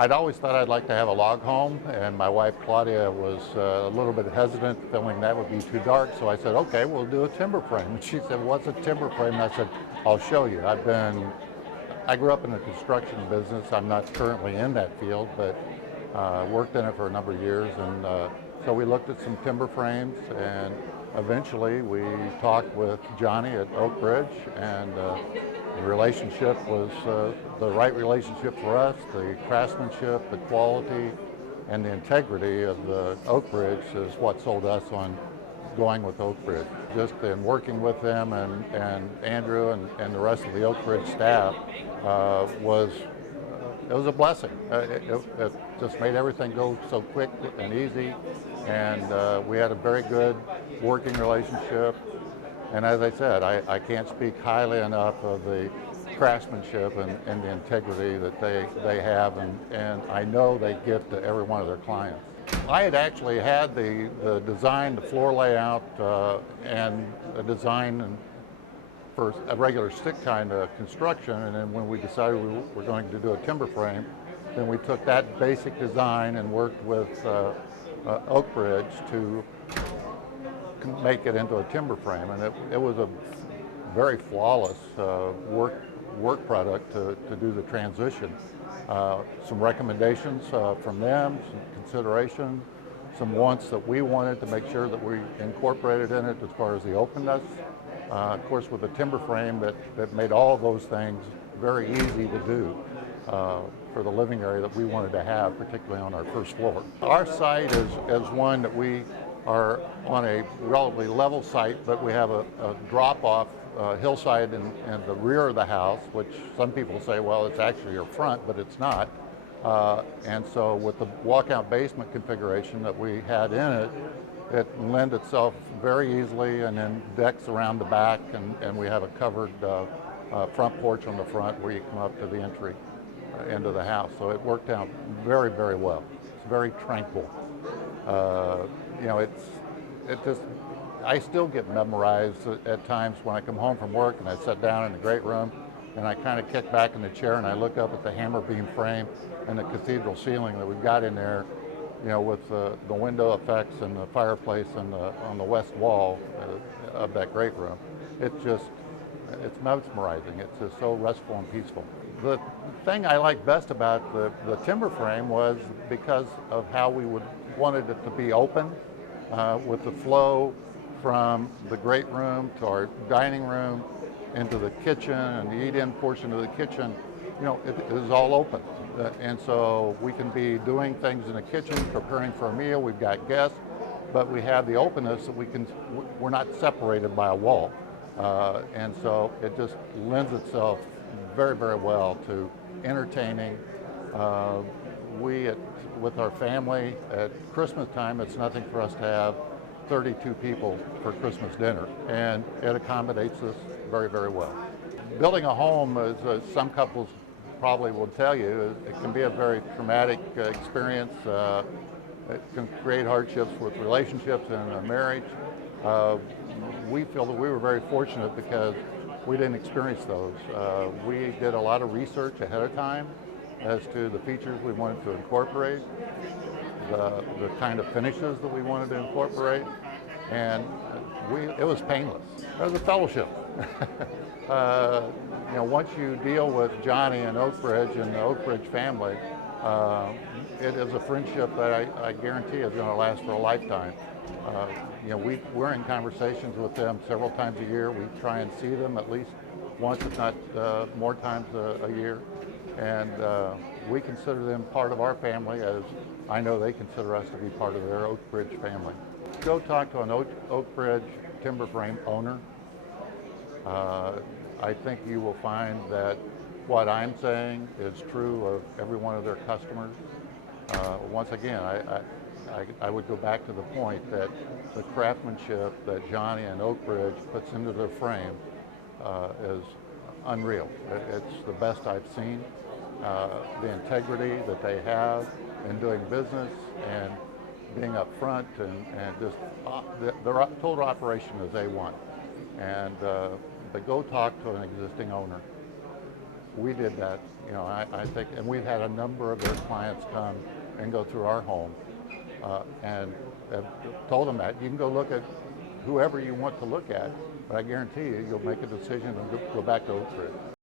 I'd always thought I'd like to have a log home, and my wife Claudia was a little bit hesitant, feeling that would be too dark. So I said, okay, we'll do a timber frame. And she said, what's a timber frame? And I said, I'll show you. I grew up in the construction business. I'm not currently in that field, but worked in it for a number of years. And so we looked at some timber frames, and eventually we talked with Johnny at Oakbridge, and the relationship was the right relationship for us. The craftsmanship, the quality, and the integrity of the Oakbridge is what sold us on going with Oakbridge. Just in working with them and Andrew and the rest of the Oakbridge staff it was a blessing. It just made everything go so quick and easy, and we had a very good working relationship. And as I said, I can't speak highly enough of the craftsmanship and the integrity that they have, and I know they give to every one of their clients. I had actually had the design, the floor layout, and the design for a regular stick kind of construction, and then when we decided we were going to do a timber frame, then we took that basic design and worked with Oakbridge to make it into a timber frame, and it was a very flawless work product to do the transition. Some recommendations from them, some consideration, some wants that we wanted to make sure that we incorporated in it as far as the openness. Of course, with a timber frame that made all of those things very easy to do for the living area that we wanted to have, particularly on our first floor. Our site is one that we are on a relatively level site, but we have a drop-off hillside in the rear of the house, which some people say, well, it's actually your front, but it's not. And so with the walkout basement configuration that we had in it, it lends itself very easily, and then decks around the back, and we have a covered front porch on the front where you come up to the entry into the house. So it worked out very, very well. It's very tranquil. You know, I still get memorized at times when I come home from work and I sit down in the great room and I kind of kick back in the chair and I look up at the hammer beam frame and the cathedral ceiling that we've got in there, you know, with the window effects and the fireplace on the west wall of that great room. It's mesmerizing. It's just so restful and peaceful. The thing I like best about the timber frame was because of how we wanted it to be open with the flow from the great room to our dining room into the kitchen and the eat-in portion of the kitchen. You know, it is all open. And so we can be doing things in the kitchen, preparing for a meal. We've got guests, but we have the openness that we're not separated by a wall. And so it just lends itself very, very well to entertaining. With our family at Christmas time, it's nothing for us to have 32 people for Christmas dinner, and it accommodates us very, very well. Building a home, as some couples probably will tell you, it can be a very traumatic experience. It can create hardships with relationships and a marriage. We feel that we were very fortunate because we didn't experience those. We did a lot of research ahead of time as to the features we wanted to incorporate, the kind of finishes that we wanted to incorporate, and it was painless. It was a fellowship. You know, once you deal with Johnny and Oakbridge and the Oakbridge family, it is a friendship that I guarantee is going to last for a lifetime. You know, we're in conversations with them several times a year. We try and see them at least once, if not more times a year. And we consider them part of our family, as I know they consider us to be part of their Oakbridge family. Go talk to an Oakbridge timber frame owner. I think you will find that what I'm saying is true of every one of their customers. Once again, I would go back to the point that the craftsmanship that Johnny and Oakbridge puts into their frame is unreal. It's the best I've seen. The integrity that they have in doing business and being up front, and just their total operation is A1. And but go talk to an existing owner. we did that. You know, I think, and we've had a number of their clients come and go through our home, and have told them that you can go look at whoever you want to look at, but I guarantee you, you'll make a decision and go back to Oakbridge.